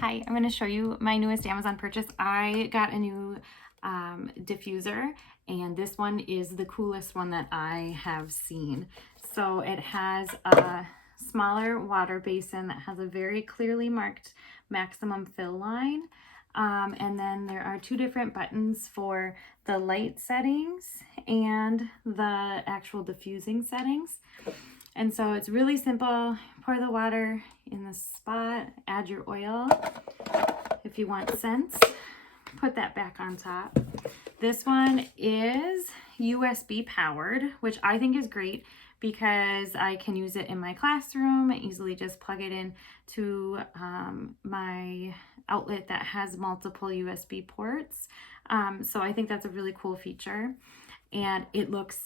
Hi, I'm going to show you my newest Amazon purchase. I got a new diffuser, and this one is the coolest one that I have seen. So it has a smaller water basin that has a very clearly marked maximum fill line. And then there are two different buttons for the light settings and the actual diffusing settings. And so it's really simple. Pour the water in the spot, add your oil. If you want scents, put that back on top. This one is USB powered, which I think is great because I can use it in my classroom. I easily just plug it in to my outlet that has multiple USB ports. So I think that's a really cool feature, and it looks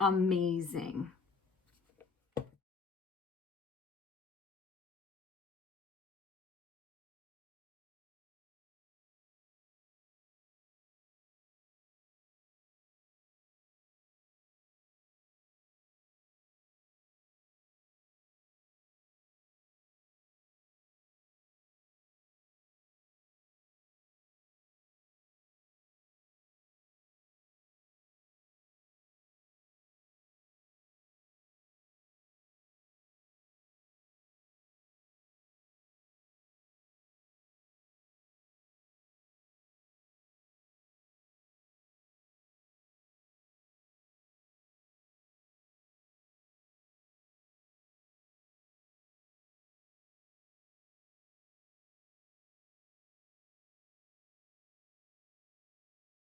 amazing.